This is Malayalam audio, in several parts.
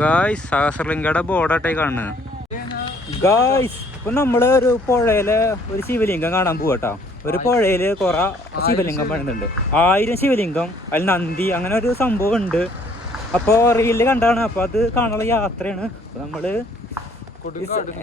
ഗായ്സ് സഹസ്രലിംഗയുടെ ബോർഡായിട്ടേ കാണുന്നത്. ഗായ്സ് ഇപ്പൊ നമ്മള് ഒരു പുഴയില് ഒരു ശിവലിംഗം കാണാൻ പോവാട്ടോ. ഒരു പുഴയില് കുറെ ശിവലിംഗം പണിതുണ്ട്. 1000 ശിവലിംഗം, അതിൽ നന്ദി അങ്ങനെ ഒരു സംഭവം ഉണ്ട്. അപ്പൊ റീലില് കണ്ടാണ്. അപ്പൊ അത് കാണാനുള്ള യാത്രയാണ്. അപ്പൊ നമ്മള്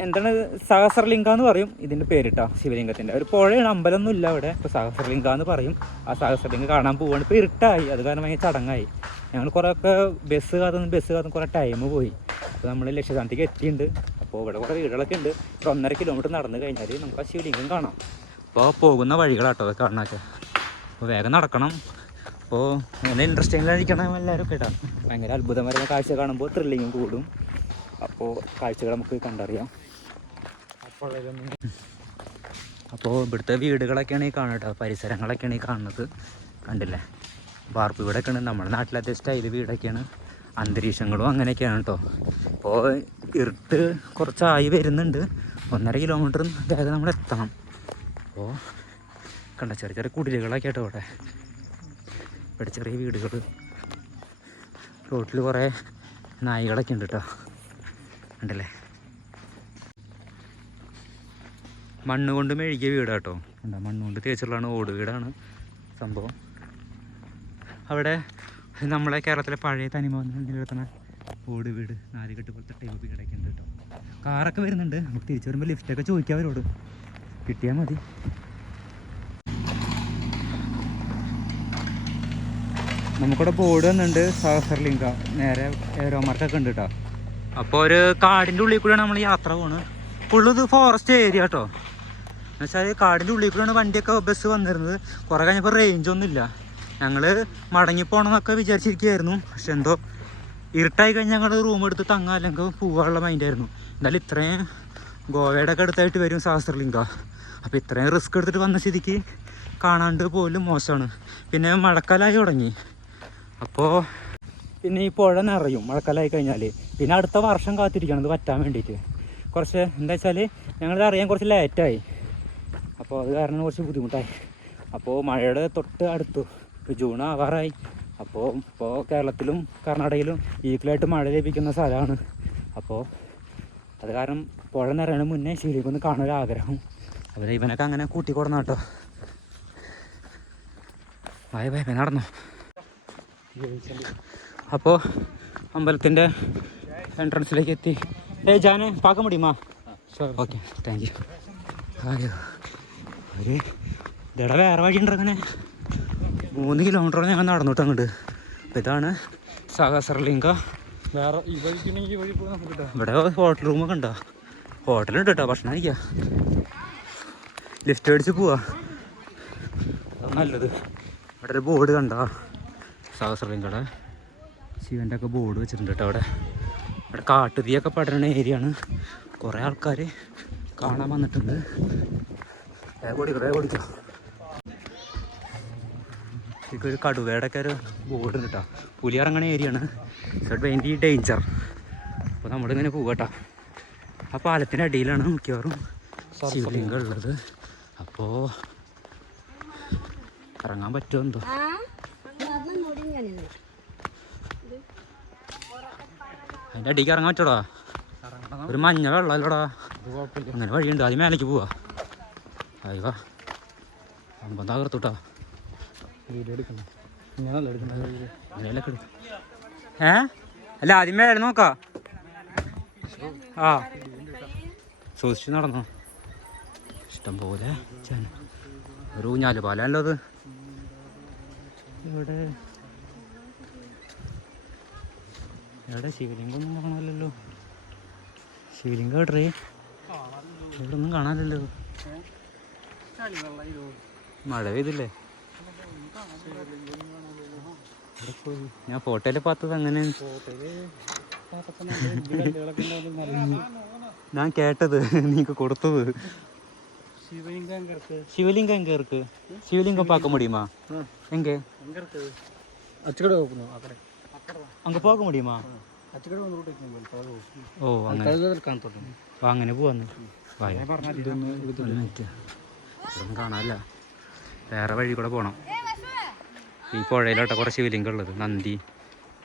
എന്താണ് സഹസ്രലിംഗ എന്ന് പറയും ഇതിന്റെ പേരിട്ടാ ശിവലിംഗത്തിന്റെ. ഒരു പുഴയാണ്, അമ്പലമൊന്നും ഇല്ല അവിടെ. ഇപ്പൊ സഹസ്രലിംഗ എന്ന് പറയും. ആ സഹസ്രലിംഗം കാണാൻ പോവാണ്. ഇപ്പൊ ഇരുട്ടായി, അത് കാരണം ഭയങ്കര ചടങ്ങായി. ഞങ്ങൾ കുറേയൊക്കെ ബസ് കാത്തും കുറേ ടൈം പോയി. അപ്പോൾ നമ്മൾ ലക്ഷ്യസ്ഥാനത്തേക്ക് എത്തിയിട്ടുണ്ട്. അപ്പോൾ ഇവിടെ കുറേ വീടുകളൊക്കെ ഉണ്ട്. ഒരു 1.5 കിലോമീറ്റർ നടന്നു കഴിഞ്ഞാൽ നമുക്ക് ആ ശിവലിംഗം കാണാം. അപ്പോൾ പോകുന്ന വഴികളാട്ടോ കാണാനൊക്കെ. അപ്പോൾ വേഗം നടക്കണം. അപ്പോൾ നല്ല ഇൻട്രസ്റ്റിംഗായിരിക്കണം എല്ലാവരും കേട്ടോ. ഭയങ്കര അത്ഭുതകരമായ കാഴ്ച കാണുമ്പോൾ ത്രില്ലിങ്ങും കൂടും. അപ്പോൾ കാഴ്ചകൾ നമുക്ക് കണ്ടറിയാം. അപ്പോൾ ഇവിടുത്തെ വീടുകളൊക്കെയാണ് ഈ കാണുന്നത്, പരിസരങ്ങളൊക്കെയാണ് ഈ കാണുന്നത്. കണ്ടില്ലേ, വാർപ്പ് വീടൊക്കെയാണ്. നമ്മുടെ നാട്ടിലത്തെ സ്റ്റൈൽ വീടൊക്കെയാണ്. അന്തരീക്ഷങ്ങളും അങ്ങനെയൊക്കെയാണ് കേട്ടോ. അപ്പോൾ ഇരുട്ട് കുറച്ചായി വരുന്നുണ്ട്. 1.5 കിലോമീറ്റർ വേഗം നമ്മൾ എത്തണം. അപ്പോൾ കണ്ട ചെറിയ ചെറിയ കുടിലുകളൊക്കെ ആട്ടോ ഇവിടെ. ഇവിടെ ചെറിയ വീടുകൾ, റോട്ടിൽ കുറേ നായ്കളൊക്കെ ഉണ്ട് കേട്ടോ. ഉണ്ടല്ലേ, മണ്ണ് കൊണ്ട് മെഴുകിയ വീടാട്ടോ. എന്താ മണ്ണ് കൊണ്ട് തേച്ചുള്ളതാണ്, ഓട് വീടാണ് സംഭവം. അവിടെ നമ്മളെ കേരളത്തിലെ പഴയ തനിമ നിലനിർത്തുന്ന ഓട് വീട്, 4 കെട്ട് പോലത്തെ ടൈപ്പ് വീടൊക്കെ ഉണ്ട് കേട്ടോ. കാറൊക്കെ വരുന്നുണ്ട്. നമുക്ക് തിരിച്ചു വരുമ്പോൾ ലിഫ്റ്റൊക്കെ ചോദിക്കാം അവരോട്, കിട്ടിയാൽ മതി. നമുക്കിവിടെ ബോർഡ് വന്നിട്ടുണ്ട്, സഹസ്രലിംഗ. നേരെ ഏരോമാർക്കൊക്കെ ഉണ്ട് കേട്ടോ. അപ്പോൾ ഒരു കാടിൻ്റെ ഉള്ളിൽ കൂടെയാണ് നമ്മൾ യാത്ര പോകുന്നത്. ഫുള്ളിത് ഫോറസ്റ്റ് ഏരിയ കേട്ടോ. എന്നുവെച്ചാൽ കാടിൻ്റെ ഉള്ളിൽ കൂടെയാണ് വണ്ടിയൊക്കെ ബസ് വന്നിരുന്നത്. കുറേ കഴിഞ്ഞപ്പോൾ റേഞ്ചൊന്നും ഇല്ല. ഞങ്ങൾ മടങ്ങിപ്പോകണമെന്നൊക്കെ വിചാരിച്ചിരിക്കുകയായിരുന്നു. പക്ഷെ എന്തോ ഇരുട്ടായി കഴിഞ്ഞാൽ ഞങ്ങൾ റൂം എടുത്ത് തങ്ങാം അല്ലെങ്കിൽ പോകാനുള്ള മൈൻഡായിരുന്നു. എന്തായാലും ഇത്രയും ഗോവയുടെ ഒക്കെ അടുത്തായിട്ട് വരും സഹസ്രലിംഗ. അപ്പോൾ ഇത്രയും റിസ്ക് എടുത്തിട്ട് വന്ന സ്ഥിതിക്ക് കാണാണ്ട് പോലും മോശമാണ്. പിന്നെ മഴക്കാലമായി തുടങ്ങി. അപ്പോൾ പിന്നെ ഈ പുഴ നിറയും മഴക്കാലമായി കഴിഞ്ഞാൽ. പിന്നെ അടുത്ത വർഷം കാത്തിരിക്കണം ഇത് വറ്റാൻ വേണ്ടിയിട്ട്. കുറച്ച് എന്താ വെച്ചാൽ ഞങ്ങളിത് അറിയാൻ കുറച്ച് ലേറ്റായി. അപ്പോൾ അത് കാരണം കുറച്ച് ബുദ്ധിമുട്ടായി. അപ്പോൾ മഴയുടെ തൊട്ട് അടുത്തു, ഇപ്പോൾ ജൂൺ ആവാറായി. ഇപ്പോൾ കേരളത്തിലും കർണാടകയിലും ഈക്വലായിട്ട് മഴ ലഭിക്കുന്ന സ്ഥലമാണ്. അപ്പോൾ അത് കാരണം പുഴ നിറയണ മുന്നേ ശിവലിംഗം കാണാനൊരാഗ്രഹം. അപ്പോൾ ഇവനൊക്കെ അങ്ങനെ കൂട്ടിക്കൊടുന്ന കേട്ടോ. ഭയ നടന്നു. അപ്പോൾ അമ്പലത്തിൻ്റെ എൻട്രൻസിലേക്ക് എത്തി. ജാന് പാക്ക മുടിയുമാ? Okay, thank you. അയ്യോ, ഒരു ഇതടെ വേറെ വഴി ഉണ്ട്. അങ്ങനെ 3 കിലോമീറ്ററോളം ഞങ്ങൾ നടന്നിട്ട് അങ്ങോട്ട്. അപ്പോൾ ഇതാണ് സഹസ്രലിംഗ. വേറെ ഈ വഴി ഇവിടെ ഹോട്ടൽ റൂമൊക്കെ ഉണ്ടോ? ഹോട്ടലുണ്ട് കേട്ടോ, ഭക്ഷണം കഴിക്കാം. ലിഫ്റ്റ് അടിച്ച് പോവാ, നല്ലത്. ഇവിടെ ഒരു ബോർഡ് കണ്ടോ, സഹസ്രലിംഗയുടെ ശിവൻ്റെ ഒക്കെ ബോർഡ് വെച്ചിട്ടുണ്ട് കേട്ടോ. ഇവിടെ കാട്ടുതീയൊക്കെ പടരുന്ന ഏരിയയാണ്. കുറേ ആൾക്കാർ കാണാൻ വന്നിട്ടുണ്ട്. ഓടിക്കോ. ഒരു കടുവയുടെ ഒക്കെ ഒരു ബോർഡ് ഉണ്ട് കേട്ടോ. പുലി ഇറങ്ങണ ഏരിയയാണ്. Very danger. അപ്പോൾ നമ്മളിങ്ങനെ പോകട്ടോ. ആ പാലത്തിൻ്റെ അടിയിലാണ് മിക്കവാറും ശിവലിംഗം ഉള്ളത്. അപ്പോൾ ഇറങ്ങാൻ പറ്റുമോ എന്തോ. അതിൻ്റെ അടിക്ക് ഇറങ്ങാൻ പറ്റോടാ? ഒരു മഞ്ഞ വെള്ളമല്ലോടാ. അങ്ങനെ വഴിയുണ്ട്, ആദ്യം മേലേക്ക് പോവാ. അയ്യോ അമ്പം തകർത്തുട്ടാ. അല്ല ആദ്യം മേലെ നോക്കാ. ആ സൂക്ഷിച്ച് നടന്നോ. ഇഷ്ടം പോലെ ഒരു ഊഞ്ഞാല് പാലല്ലോ അത്. ഇവിടെ ശിവലിംഗം ഒന്നും കാണാനില്ലല്ലോ. ശിവലിംഗം എവിടെ? ഇവിടെ ഒന്നും കാണാനില്ലല്ലോ. മഴ പെയ്തില്ലേ? ഞാൻ ഫോട്ടോയിൽ பார்த்தത് അങ്ങനെ ഞാൻ കേട്ടത് നീക്ക് കൊടുത്തത്. ശിവലിംഗം എങ്ക இருக்கு? ശിവലിംഗം பார்க்க முடியுமா? எங்க அங்க போக முடியுமா? ഓ അങ്ങനെ പോവാന്ന്. ഇതൊന്നും കാണാനില്ല, വേറെ വഴി കൂടെ പോകണം. ഈ പുഴയിലോട്ടെ കുറച്ച് ശിവലിംഗം ഉള്ളത്, നന്ദി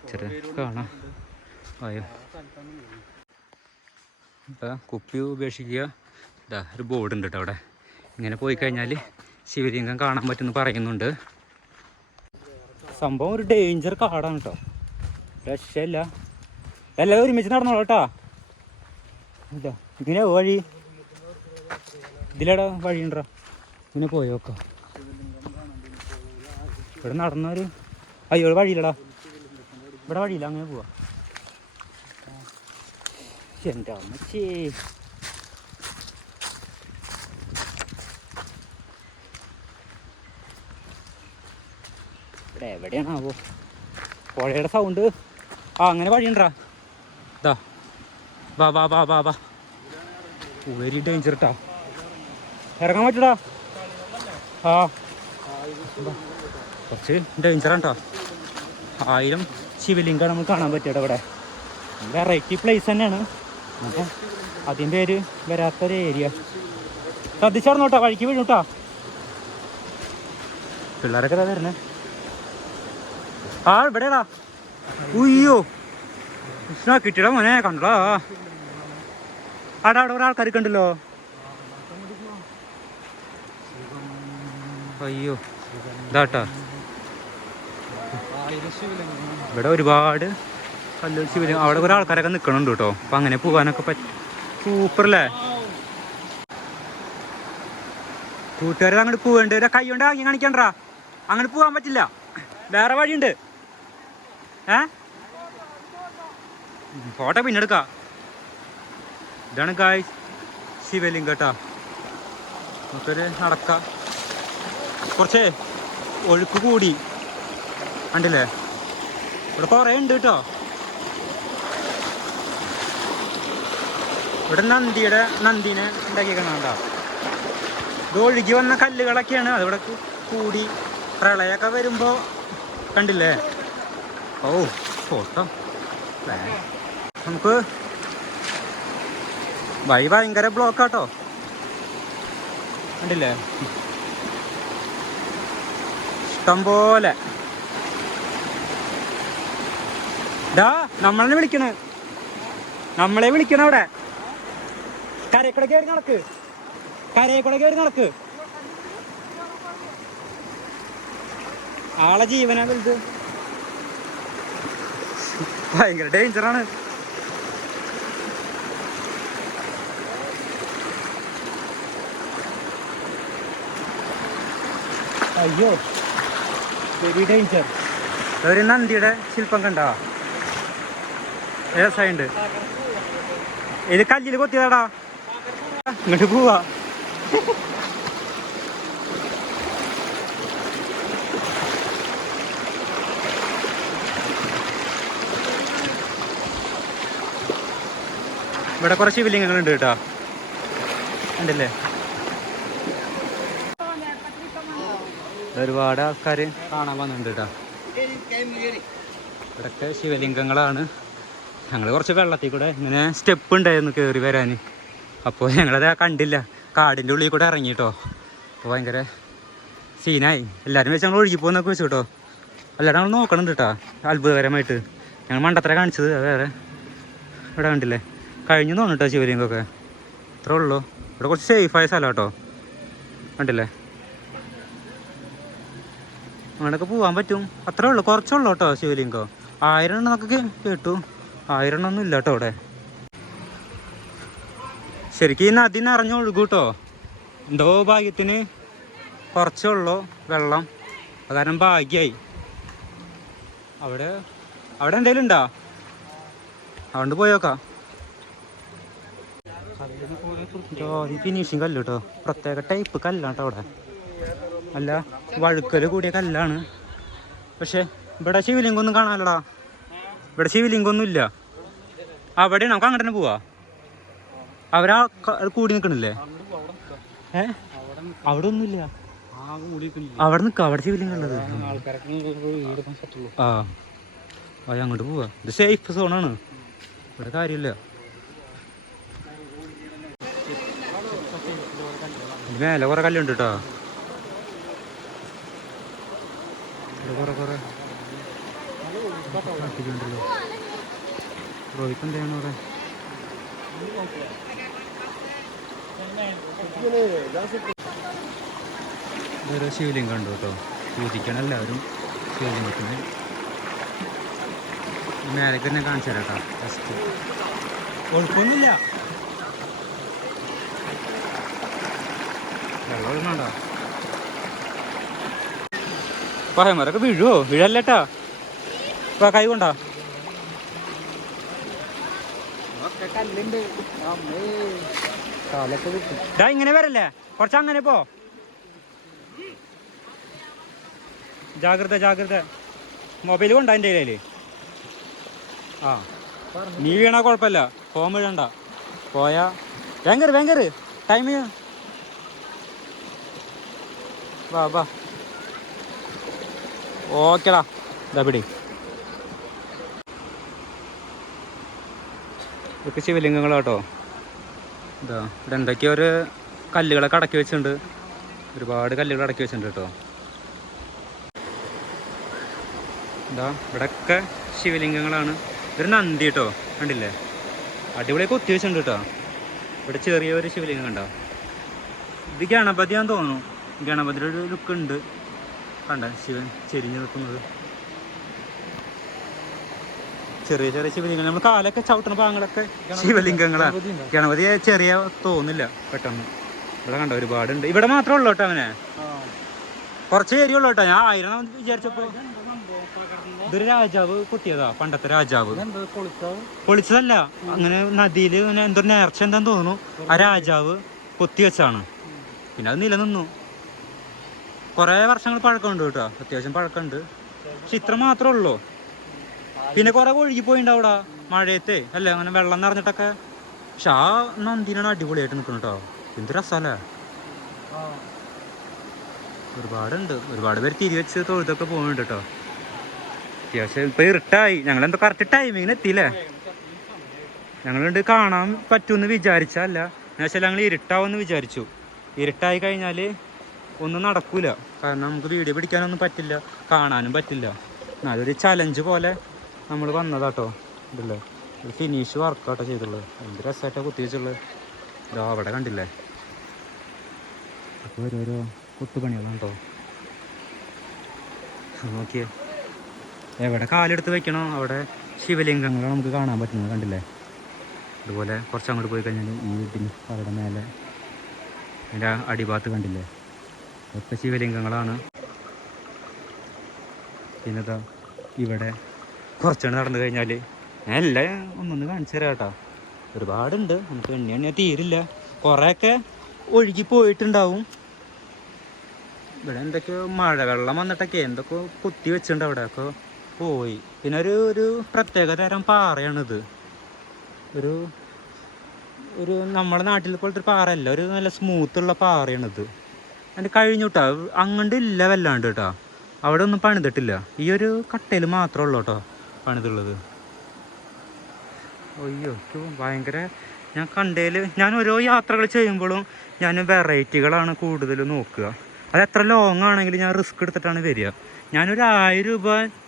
ചെറിയ കാണാം. ആയോ കുപ്പി ഉപേക്ഷിക്കുക. ഇതാ ഒരു ബോർഡ് ഉണ്ട് കേട്ടോ അവിടെ. ഇങ്ങനെ പോയി കഴിഞ്ഞാൽ ശിവലിംഗം കാണാൻ പറ്റുമെന്ന് പറയുന്നുണ്ട്. സംഭവം ഒരു ഡേഞ്ചർ കാടാണ് കേട്ടോ, രക്ഷയില്ല. എല്ലാവരും ഒരുമിച്ച് നടന്നോളൂ കേട്ടോ. ഇതാ ഇങ്ങനെ വഴി, ഇതിലടാ വഴിയുണ്ടോ, ഇങ്ങനെ പോയോക്കാം. ഇവിടെ നടന്നൊരു അയ്യോ വഴിയില്ലടാ, ഇവിടെ വഴിയില്ല, അങ്ങനെ പോവാ. എൻ്റെ അമ്മച്ചേ, ഇവിടെ എവിടെയാണാവോ പുഴയുടെ സൗണ്ട്. അങ്ങനെ വഴിയുണ്ടാ, ഇതാ വാ വാ വാ വാ വാ. വെരി ഡേഞ്ചർ ട്ടാ, ഇറങ്ങാൻ പറ്റൂടാ. ആ കുറച്ച് ഡേഞ്ചറാണ് കേട്ടോ. 1000 ശിവലിംഗം നമുക്ക് കാണാൻ പറ്റിയിട്ട് ഇവിടെ. വെറൈറ്റി പ്ലേസ് തന്നെയാണ്, അപ്പം അതിൻ്റെ പേര് വരാത്തൊരു ഏരിയ. ശ്രദ്ധിച്ചോട്ടോ, വഴിക്ക് വീഴും കേട്ടോ. പിള്ളേരൊക്കെ വരുന്നേ. ആ ഇവിടെയാടാ, ഉയ്യോ കിട്ടിയടാ മോനെ, കണ്ടോ അവിടെ ഒരാൾക്കാർക്ക് ഉണ്ടല്ലോ. അയ്യോ ഇതാട്ടാ, ഇവിടെ ഒരുപാട് കല്ല് ശിവലിംഗം. അവിടെ കുറെ ആൾക്കാരൊക്കെ നിൽക്കണുണ്ട് കേട്ടോ. അപ്പം അങ്ങനെ പോകാനൊക്കെ പറ്റും. സൂപ്പറല്ലേ കൂട്ടുകാരെ, അങ്ങോട്ട് പോകണ്ട്. കൈ കൊണ്ട് ആക്കി കാണിക്കണ്ടാ, അങ്ങോട്ട് പോകാൻ പറ്റില്ല, വേറെ വഴിയുണ്ട്. ഫോട്ടോ പിന്നെ എടുക്കാം. ഇതാണ് ഗായ്സ് ശിവലിംഗം കേട്ടോ. നമുക്കൊരു നടക്കാം. കുറച്ച് ഒഴുക്ക് കൂടി കണ്ടില്ലേ, ഇവിടെ കുറേ ഉണ്ട് കേട്ടോ. ഇവിടെ നന്ദീനെ ഉണ്ടാക്കിയേക്കണോ. ഇത് ഒഴുകി വന്ന കല്ലുകളൊക്കെയാണ്, അതിവിടെ കൂടി പ്രളയമൊക്കെ വരുമ്പോൾ കണ്ടില്ലേ. ഓ ഫോട്ടോ നമുക്ക് വഴി ഭയങ്കര ബ്ലോക്കാട്ടോ, കണ്ടില്ലേ ഇഷ്ടം പോലെ. ഡാ നമ്മളെ വിളിക്കണേ അവിടെ. കരയിക്കൂടെ കയറി നടക്ക്, ആളെ ജീവനാ വലുത്. ഭയങ്കര ഡേഞ്ചറാണ്. അയ്യോ വെരി ഡേഞ്ചർ. ഒരു നന്ദിയുടെ ശില്പം കണ്ടാ, രസമുണ്ട്. ഇത് കല്ലിൽ കൊത്തിയതാടാ, ഇങ്ങോട്ട് പോവാ. ഇവിടെ കുറച്ച് ശിവലിംഗങ്ങളുണ്ട് കേട്ടോ, ഉണ്ടല്ലേ. ഒരുപാട് ആൾക്കാർ കാണാൻ വന്നിട്ടുണ്ട് കേട്ടോ. ഇവിടെയൊക്കെ ശിവലിംഗങ്ങളാണ്. ഞങ്ങൾ കുറച്ച് വെള്ളത്തിൽ കൂടെ ഇങ്ങനെ സ്റ്റെപ്പ് ഉണ്ടായിരുന്നു കയറി വരാൻ. അപ്പോൾ ഞങ്ങളത് കണ്ടില്ല, കാടിൻ്റെ ഉള്ളിൽ കൂടെ ഇറങ്ങി കേട്ടോ. അപ്പോൾ ഭയങ്കര സീനായി. എല്ലാവരും വെച്ച് ഞങ്ങൾ ഒഴുകി പോകുന്നൊക്കെ വെച്ചു കേട്ടോ. എല്ലാവരും നമ്മൾ നോക്കണുണ്ട് കേട്ടോ, അത്ഭുതകരമായിട്ട്. ഞങ്ങൾ മണ്ടത്തര കാണിച്ചത് വേറെ. ഇവിടെ കണ്ടില്ലേ, കഴിഞ്ഞു തോന്നുന്നു കേട്ടോ ശിവലിംഗമൊക്കെ. ഇത്രേ ഉള്ളൂ. ഇവിടെ കുറച്ച് സേഫായ സ്ഥലം കേട്ടോ, കണ്ടില്ലേ. അങ്ങനെയൊക്കെ പോകാൻ പറ്റും, അത്രേ ഉള്ളൂ. കുറച്ചുള്ളൂ കേട്ടോ ശിവലിംഗം. 1000 എണ്ണം എന്നൊക്കെ കേട്ടു, 1000 എണ്ണമൊന്നും ഇല്ല കേട്ടോ അവിടെ. ശരിക്കും ഈ നദി നിറഞ്ഞൊഴുകും കേട്ടോ. എന്തോ ഭാഗ്യത്തിന് കുറച്ചുള്ളൂ വെള്ളം, അത് കാരണം ഭാഗ്യമായി. അവിടെ എന്തെങ്കിലും ഉണ്ടോ, അതുകൊണ്ട് പോയോക്കാം. ഫിനിഷിങ് കല്ല് കേട്ടോ, പ്രത്യേക ടൈപ്പ് കല്ലാണ് കേട്ടോ അവിടെ. അല്ല വഴുക്കൽ കൂടിയ കല്ലാണ്. പക്ഷെ ഇവിടെ ശിവലിംഗം ഒന്നും കാണാനല്ലടാ, ഇവിടെ ശിവലിംഗം ഒന്നും ഇല്ല. അവിടെ നമുക്ക് അങ്ങോട്ട് തന്നെ പോവാ. അവരാ കൂടി നിൽക്കണില്ലേ? അവിടെ ഒന്നുമില്ല, അവിടെ നിൽക്കാം. അവിടെ ശിവലിംഗം ഉള്ളത്. ആ അത് അങ്ങോട്ട് പോവാ. ഇത് സേഫ് സോണാണ്, ഇവിടെ കാര്യമില്ല. മേലെ കുറെ കല്ലുണ്ട് കേട്ടോ. കുറെ റോഹിക്ക് എന്താണ് അവിടെ? ഓരോ ശിവലിംഗം ഉണ്ട് കേട്ടോ. പൂജിക്കണം എല്ലാവരും ശിവലിംഗത്തിന്. മേലേക്ക് തന്നെ കാണിച്ചു തരാം കേട്ടോ. ഫസ്റ്റ് കുഴപ്പമൊന്നുമില്ല. വെള്ളം ഒഴുകുന്നുണ്ടോ? പഹയന്മാരൊക്കെ വീഴുവോ? വീഴല്ലേട്ടാ. ഇപ്പൊ കൈ കൊണ്ടാ ഇങ്ങനെ വരല്ലേ? കുറച്ച് അങ്ങനെ പോ. ജാഗ്രത ജാഗ്രത. മൊബൈൽ കൊണ്ടാ എൻ്റെ കയ്യില്. ആ നീ വീണാ കുഴപ്പമില്ല. ഫോൺ വീഴണ്ട. പോയാ ഭയങ്കര ഭയങ്കര ടൈം. വാ വാ. ഓക്കെടാ. ഇതാ പിടി. ഇതൊക്കെ ശിവലിംഗങ്ങളാട്ടോ. ഇതാ ഇവിടെ എന്തൊക്കെയോ ഒരു കല്ലുകളൊക്കെ അടക്കി വെച്ചിട്ടുണ്ട്. ഒരുപാട് കല്ലുകൾ അടക്കി വെച്ചിട്ടുണ്ട് കേട്ടോ. എന്താ ഇവിടെയൊക്കെ ശിവലിംഗങ്ങളാണ്. ഇതൊരു നന്ദി കേട്ടോ. കണ്ടില്ലേ? അടിപൊളിയൊക്കെ ഒത്തി വെച്ചിട്ടുണ്ട് കേട്ടോ. ഇവിടെ ചെറിയൊരു ശിവലിംഗം കണ്ടോ? ഇത് ഗണപതിയാന്ന് തോന്നുന്നു. ഗണപതിയുടെ ഒരു ലുക്ക് ഉണ്ട്. കണ്ട ശിവൻ ചെരിഞ്ഞ് നിൽക്കുന്നത്. ചെറിയ ചെറിയ ശിവലിംഗങ്ങൾ. നമ്മൾ കാലൊക്കെ ചവിട്ടുന്ന ഭാഗങ്ങളൊക്കെ ശിവലിംഗങ്ങളാണ്. ഗണപതി ചെറിയ തോന്നില്ല പെട്ടെന്ന്. ഇവിടെ കണ്ടോ ഒരുപാടുണ്ട്. ഇവിടെ മാത്രമേ ഉള്ളൂ കേട്ടോ. അവനെ കുറച്ച് ഏരിയ ഉള്ളൂ കേട്ടോ. ഞാൻ 1000 വിചാരിച്ചപ്പോ ഇതൊരു രാജാവ് കുത്തിയതാ. പണ്ടത്തെ രാജാവ്. പൊളിച്ചതല്ല, അങ്ങനെ നദിയിൽ ഇങ്ങനെ എന്തൊരു നേർച്ച എന്താന്ന് തോന്നുന്നു. ആ രാജാവ് കൊത്തി വെച്ചാണ്. പിന്നെ അത് നിലനിന്നു. കുറേ വർഷങ്ങൾ പഴക്കമുണ്ട് കേട്ടോ. അത്യാവശ്യം പഴക്കമുണ്ട്. പക്ഷെ ഇത്ര മാത്രമേ ഉള്ളൂ. പിന്നെ കുറെ ഒഴുകി പോയിട്ടുണ്ട് അവിടെ മഴയത്തെ അല്ലേ, അങ്ങനെ വെള്ളം നിറഞ്ഞിട്ടൊക്കെ. പക്ഷെ ആ നന്ദിനാണ് അടിപൊളിയായിട്ട് നിൽക്കുന്നത് കേട്ടോ. എന്ത് രസമല്ലേ. ഒരുപാടുണ്ട്. ഒരുപാട് പേര് തിരിവെച്ച് തൊഴുത്തൊക്കെ പോകുന്നുണ്ട് കേട്ടോ. അത്യാവശ്യം ഇപ്പം ഇരുട്ടായി. ഞങ്ങളെന്തോ കറക്റ്റ് ടൈമിങ്ങിന് എത്തിയില്ലേ. ഞങ്ങളുണ്ട് കാണാൻ പറ്റുമെന്ന് വിചാരിച്ചല്ല. എന്നുവെച്ചാൽ ഞങ്ങൾ ഇരുട്ടാവുമെന്ന് വിചാരിച്ചു. ഇരുട്ടായി കഴിഞ്ഞാൽ ഒന്നും നടക്കൂല. കാരണം നമുക്ക് വീഡിയോ പിടിക്കാനൊന്നും പറ്റില്ല, കാണാനും പറ്റില്ല. അതൊരു ചലഞ്ച് പോലെ നമ്മൾ വന്നതാട്ടോ. ഇതല്ലേ ഒരു ഫിനിഷ് വർക്കാട്ടോ ചെയ്തുള്ളത്. എന്ത് രസമായിട്ടാണ് കുത്തിവെച്ചുള്ളത്. ഇതാ അവിടെ കണ്ടില്ലേ. അപ്പോൾ ഓരോരോ കൊത്തുപണികളാണ് കേട്ടോ. നോക്കിയേ, എവിടെ കാലെടുത്ത് വെക്കണോ അവിടെ ശിവലിംഗങ്ങൾ നമുക്ക് കാണാൻ പറ്റുന്നത്. കണ്ടില്ലേ? അതുപോലെ കുറച്ച് അങ്ങോട്ട് പോയി കഴിഞ്ഞാൽ ഈ വീട്ടിന് അവിടെ മേലെ അതിൻ്റെ അടിഭാഗത്ത് കണ്ടില്ലേ, ഒക്കെ ശിവലിംഗങ്ങളാണ്. പിന്നെതാ ഇവിടെ കുറച്ചുകൂടെ നടന്നു കഴിഞ്ഞാൽ എല്ലാം ഒന്നൊന്ന് കാണിച്ചു തരാം കേട്ടോ. ഒരുപാടുണ്ട്. നമുക്ക് എണ്ണിയാൽ തീരില്ല. കുറേയൊക്കെ ഒഴുകി പോയിട്ടുണ്ടാവും. ഇവിടെ എന്തൊക്കെയോ മഴവെള്ളം വന്നിട്ടൊക്കെ എന്തൊക്കെയോ കുത്തി വെച്ചിട്ടുണ്ട്. അവിടെയൊക്കെ പോയി. പിന്നെ ഒരു പ്രത്യേക തരം പാറയാണിത്. ഒരു നമ്മുടെ നാട്ടിൽ പോലത്തെ ഒരു പാറയല്ല, ഒരു നല്ല സ്മൂത്തുള്ള പാറയാണിത്. അതിൻ്റെ കഴിഞ്ഞുട്ടാ അങ്ങോട്ട് ഇല്ല വല്ലാണ്ട് കേട്ടോ. അവിടെ ഒന്നും പണിതിട്ടില്ല. ഈ ഒരു കട്ടയിൽ മാത്രമേ ഉള്ളൂ കേട്ടോ പണിതുള്ളത്. അയ്യോ ഭയങ്കര. ഞാൻ കണ്ടതിൽ ഞാൻ ഓരോ യാത്രകൾ ചെയ്യുമ്പോഴും ഞാൻ വെറൈറ്റികളാണ് കൂടുതൽ നോക്കുക. അത് എത്ര ലോങ് ആണെങ്കിലും ഞാൻ റിസ്ക് എടുത്തിട്ടാണ് വരിക. ഞാനൊരു 1000 രൂപ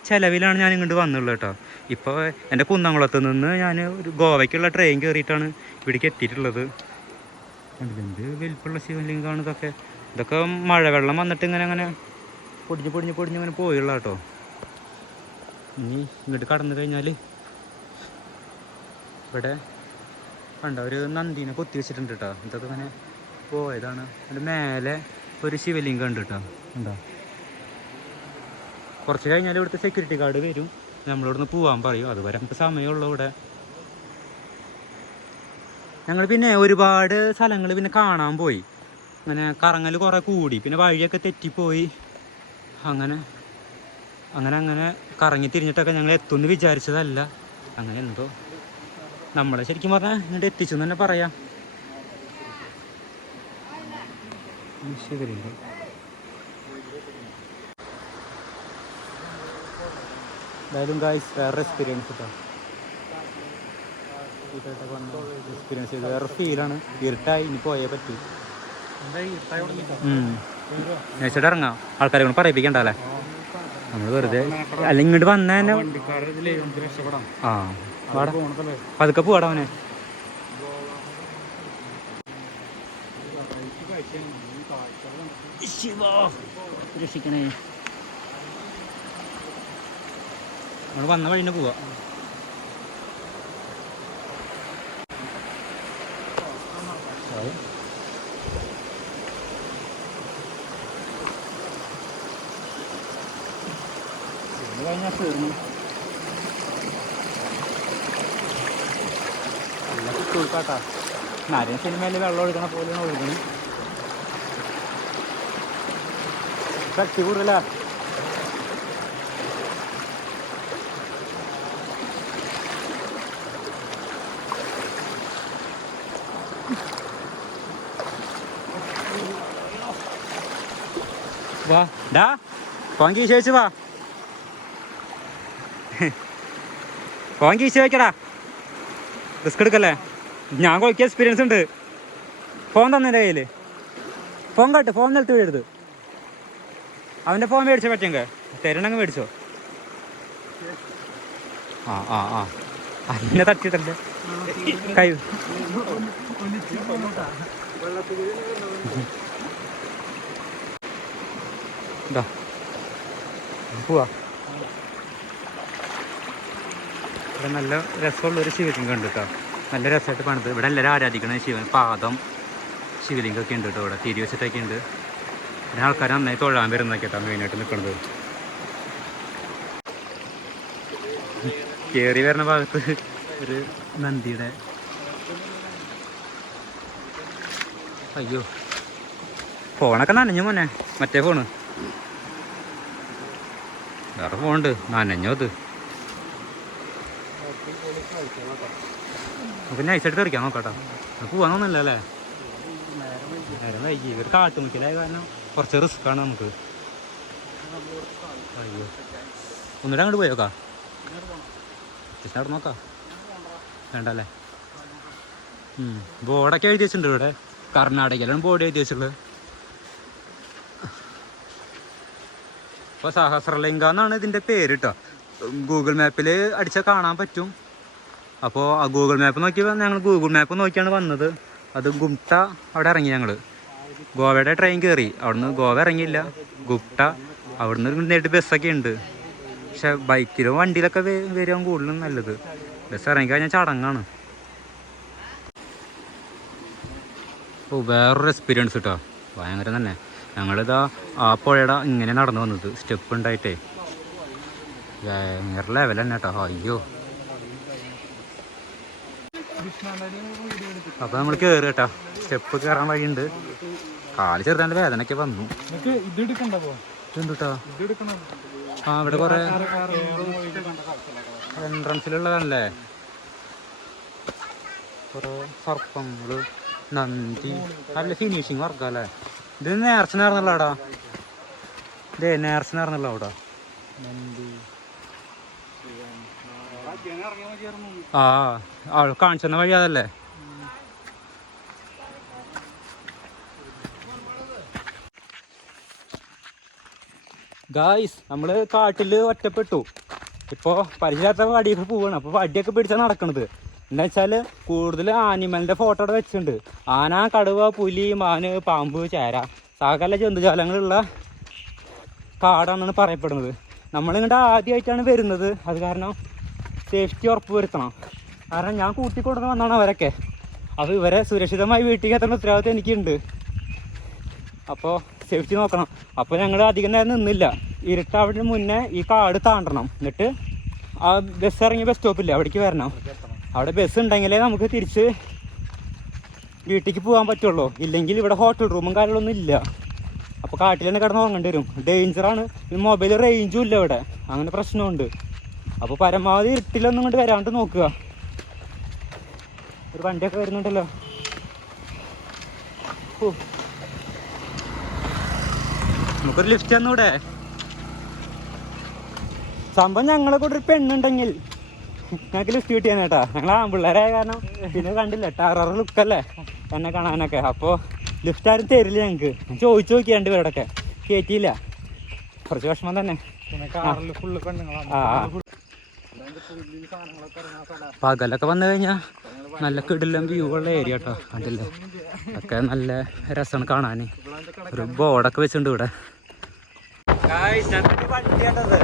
ചിലവിലാണ് ഞാൻ ഇങ്ങോട്ട് വന്നുള്ളത് കേട്ടോ. ഇപ്പോൾ എൻ്റെ കുന്നംകുളത്ത് നിന്ന് ഞാൻ ഒരു ഗോവയ്ക്കുള്ള ട്രെയിൻ കയറിയിട്ടാണ് ഇവിടേക്ക് എത്തിയിട്ടുള്ളത്. എന്ത് വലിപ്പുള്ള ശിവലിംഗമാണ് ഇതൊക്കെ. ഇതൊക്കെ മഴവെള്ളം വന്നിട്ട് ഇങ്ങനെ പൊടിഞ്ഞ് ഇങ്ങനെ പോയുള്ള കേട്ടോ. ഇനി ഇങ്ങോട്ട് കടന്നു കഴിഞ്ഞാൽ ഇവിടെ കണ്ട ഒരു നന്ദീനെ കൊത്തി വെച്ചിട്ടുണ്ട് കേട്ടോ. ഇതൊക്കെ ഇങ്ങനെ പോയതാണ്. അതിൻ്റെ മേലെ ഒരു ശിവലിംഗം ഉണ്ട് കേട്ടോ. ഉണ്ടോ? കുറച്ച് കഴിഞ്ഞാൽ ഇവിടുത്തെ സെക്യൂരിറ്റി ഗാർഡ് വരും. നമ്മളിവിടുന്ന് പോകാൻ പറയും. അതുവരെ നമുക്ക് സമയമുള്ളൂ ഇവിടെ. ഞങ്ങൾ പിന്നെ ഒരുപാട് സ്ഥലങ്ങൾ പിന്നെ കാണാൻ പോയി. അങ്ങനെ കറങ്ങൽ കുറേ കൂടി. പിന്നെ വഴിയൊക്കെ തെറ്റിപ്പോയി. അങ്ങനെ കറങ്ങി തിരിഞ്ഞിട്ടൊക്കെ ഞങ്ങൾ എത്തുമെന്ന് വിചാരിച്ചതല്ല. അങ്ങനെ എന്തോ നമ്മളെ ശരിക്കും പറഞ്ഞാൽ ഇങ്ങോട്ട് എത്തിച്ചു എന്ന് തന്നെ പറയാം. ശിവലിംഗം എന്തായാലും ഗായ്സ് വേറെ എക്സ്പീരിയൻസ് കേട്ടോ. എക്സ്പീരിയൻസ് ചെയ്ത് വേറെ ഫീലാണ്. ഇരുട്ടായി, ഇനി പോയേ പറ്റൂ. നേച്ചിട്ട് ഇറങ്ങാം. ആൾക്കാരെ കൊണ്ട് പറയിപ്പിക്കണ്ടല്ലേ. നമ്മൾ വെറുതെ അല്ല ഇങ്ങോട്ട് വന്നാൽ തന്നെ. ആ വാടാ പതുക്കെ പോവാടാ അവനെ. രക്ഷിക്കണേ, നമ്മൾ വന്ന വഴിനെ പോവാ. കഴിഞ്ഞാൽ തീർന്നു. നല്ല കുട്ടികൾക്കാട്ടാ നരൻ സിനിമയിൽ വെള്ളം ഒഴുകണ പോലെയാണ് ഒഴുകണം. ശക്തി കൂടുതലാ. വാ ഡാ ഫോൺ കീശ വെച്ച് വാ, ഫോൺ കീശ വെക്കടാ, റിസ്ക് എടുക്കല്ലേ. ഞാൻ കൊയ്ക്ക് എക്സ്പീരിയൻസ് ഉണ്ട്. ഫോൺ തന്നെ കയ്യിൽ, ഫോൺ കാട്ട്, ഫോൺ നിലത്ത് വീഴരുത്. അവൻ്റെ ഫോൺ മേടിച്ചോ, പറ്റെങ്കിൽ തരണങ്ങ് മേടിച്ചോ. ആ ആ ആ അതിനെ തട്ടിയിട്ടല്ലേ കൈ. ഇതാ പോവാ. ഇവിടെ നല്ല രസമുള്ളൊരു ശിവലിംഗം ഉണ്ട് കേട്ടോ, നല്ല രസമായിട്ട് പണിത്. ഇവിടെ എല്ലാവരും ആരാധിക്കണ ശിവൻ പാദം ശിവലിംഗമൊക്കെ ഉണ്ട് കേട്ടോ. ഇവിടെ തിരി വെച്ചിട്ടൊക്കെ ഉണ്ട്. പിന്നെ ആൾക്കാർ നന്നായി തൊഴാൻ വരുന്നതൊക്കെ കേട്ടോ മെയിനായിട്ട് നിൽക്കുന്നത്. കയറി വരുന്ന ഭാഗത്ത് ഒരു നന്ദിയുടെ, അയ്യോ ഫോണൊക്കെ നനഞ്ഞു മോനെ, മറ്റേ ഫോണ്. വേറെ ഫോണുണ്ട് നനഞ്ഞോ അത്. നമുക്ക് നൈസായിട്ട് തെറിക്കാൻ നോക്കാട്ടോ. നമുക്ക് പോകാൻ തോന്നില്ല അല്ലേ, നേരം വൈകി. ഇവർ കാട്ടുമുക്കിലായ കാരണം കുറച്ച് റിസ്ക്കാണ് നമുക്ക്. അയ്യോ ഒന്നുകൂടെ അങ്ങോട്ട് പോയോക്കാ, ജസ്റ്റ് അവിടെ നോക്കാം. വേണ്ടല്ലേ. ബോർഡൊക്കെ എഴുതി വെച്ചിട്ടുണ്ട് ഇവിടെ. കർണാടകയിലാണ് ബോർഡ് എഴുതി വെച്ചിട്ടുള്ളത്. അപ്പോൾ സഹസ്രലിംഗ എന്നാണ് ഇതിൻ്റെ പേര് കേട്ടോ. ഗൂഗിൾ മാപ്പിൽ അടിച്ചാൽ കാണാൻ പറ്റും. അപ്പോൾ ആ ഗൂഗിൾ മാപ്പ് നോക്കി ഞങ്ങൾ ഗൂഗിൾ മാപ്പ് നോക്കിയാണ് വന്നത്. അത് ഗുംട്ട അവിടെ ഇറങ്ങി. ഞങ്ങൾ ഗോവയുടെ ട്രെയിൻ കയറി, അവിടുന്ന് ഗോവ ഇറങ്ങിയില്ല, ഗുപ്ത. അവിടുന്ന് നേരിട്ട് ബസ്സൊക്കെ ഉണ്ട്. പക്ഷെ ബൈക്കിലോ വണ്ടിയിലൊക്കെ വരാൻ കൂടുതലും നല്ലത്. ബസ് ഇറങ്ങി കഴിഞ്ഞാൽ ചടങ്ങാണ്. ഓ വേറൊരു എക്സ്പീരിയൻസ് കേട്ടോ, ഭയങ്കര തന്നെ. ഞങ്ങളിതാ ആ പുഴയുടെ ഇങ്ങനെ നടന്നു വന്നത്, സ്റ്റെപ്പ് ഉണ്ടായിട്ടേ ഭയങ്കര ലെവൽ തന്നെ കേട്ടോ. അയ്യോ അപ്പോൾ നമ്മൾ കയറി കേട്ടോ, സ്റ്റെപ്പ് കയറാൻ വഴിയുണ്ട്. കാല് ചെറുതാണ്ട് വേദനയൊക്കെ വന്നു. ഇതെന്തുട്ടാ ആ ഇവിടെ കുറേ എൻട്രൻസിലുള്ളതല്ലേ, കുറേ സർപ്പങ്ങൾ, നന്ദി. നല്ല ഫിനിഷിങ് വർക്കാ അല്ലേ. ഇത് നേർച്ചനായിരുന്നല്ലോ അവിടെ, ഇതേ നേർച്ചനായിരുന്നല്ലോ അവിടെ നന്ദി. ആ അവൾ കാണിച്ചു തന്ന വഴി അതല്ലേ. ഗായ്സ് നമ്മൾ കാട്ടിൽ ഒറ്റപ്പെട്ടു. ഇപ്പോൾ പരിചയമില്ലാത്ത വടിയൊക്കെ പോവാണ്. അപ്പോൾ വടിയൊക്കെ പിടിച്ചാൽ നടക്കണത്. എന്താ വെച്ചാൽ കൂടുതൽ ആനിമലിൻ്റെ ഫോട്ടോ അവിടെ വെച്ചിട്ടുണ്ട്. ആന, കടുവ, പുലി, മാന്, പാമ്പ്, ചേര, സകല ജന്തുജാലങ്ങളുള്ള കാടാണെന്നാണ് പറയപ്പെടുന്നത്. നമ്മളിങ്ങോട്ട് ആദ്യമായിട്ടാണ് വരുന്നത്. അത് കാരണം സേഫ്റ്റി ഉറപ്പ് വരുത്തണം. കാരണം ഞാൻ കൂട്ടിക്കൊണ്ടു വന്നാണ് അവരൊക്കെ. അപ്പോൾ ഇവരെ സുരക്ഷിതമായി വീട്ടിലേക്ക് എത്തേണ്ട ഉത്തരവാദിത്വം എനിക്കുണ്ട്. അപ്പോൾ സേഫ്റ്റി നോക്കണം. അപ്പോൾ ഞങ്ങൾ അധികം നേരം നിന്നില്ല. ഇരുട്ടാവിന് മുന്നേ ഈ കാട് താണ്ടണം. എന്നിട്ട് ആ ബസ് ഇറങ്ങിയ ബസ് സ്റ്റോപ്പില്ലേ അവിടേക്ക് വരണം. അവിടെ ബസ് ഉണ്ടെങ്കിലേ നമുക്ക് തിരിച്ച് വീട്ടിലേക്ക് പോകാൻ പറ്റുള്ളൂ. ഇല്ലെങ്കിൽ ഇവിടെ ഹോട്ടൽ റൂമും കാര്യങ്ങളൊന്നും ഇല്ല. അപ്പോൾ കാട്ടിൽ തന്നെ കിടന്ന് ഉറങ്ങേണ്ടി വരും. ഡേഞ്ചറാണ്. ഈ മൊബൈൽ റേഞ്ചും ഇല്ല ഇവിടെ, അങ്ങനെ പ്രശ്നമുണ്ട്. അപ്പോൾ പരമാവധി ഇരുട്ടിലൊന്നും ഇങ്ങോട്ട് വരാണ്ട് നോക്കുക. ഒരു വണ്ടിയൊക്കെ വരുന്നുണ്ടല്ലോ. നമുക്കൊരു ലിഫ്റ്റ് തന്നൂടെ? സംഭവം ഞങ്ങളെ കൂടെ ഒരു പെണ്ണുണ്ടെങ്കിൽ ഞങ്ങൾക്ക് ലിഫ്റ്റ് കിട്ടിയാണ് കേട്ടാ. ഞങ്ങൾ ആൺപിള്ളേരായ കാരണം പിന്നെ കണ്ടില്ല, ടെറർ ലുക്കല്ലേ എന്നെ കാണാനൊക്കെ. അപ്പോൾ ലിഫ്റ്റ് ആരും തരില്ല ഞങ്ങൾക്ക്. ചോദിച്ചു നോക്കിയാണ്ട് ഇവരോടൊക്കെ കയറ്റിയില്ല. കുറച്ച് വിഷമം തന്നെ. ആ പകലൊക്കെ വന്നു കഴിഞ്ഞാൽ നല്ല കിടിലം വ്യൂ ഉള്ള ഏരിയ കേട്ടോ. കണ്ടില്ലേ, ഒക്കെ നല്ല രസമാണ് കാണാൻ. ഒരു ബോർഡൊക്കെ വെച്ചിട്ടുണ്ട് ഇവിടെ. വണ്ടി കേട്ടത്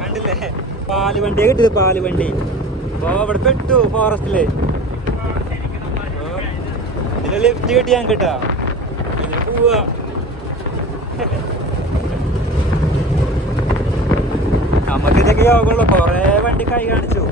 കണ്ടില്ലേ, പാലുവണ്ടിയെ കിട്ടിയത്, പാലുവണ്ടി. അപ്പൊ ഇവിടെ പെട്ടു ഫോറസ്റ്റില്. ഇതില് ലിഫ്റ്റ് കിട്ടി ഞാൻ കേട്ടാ, പോവാ. നമുക്ക് ഇതൊക്കെ യോഗമുള്ളൂ. കൊറേ വണ്ടി കൈ കാണിച്ചു.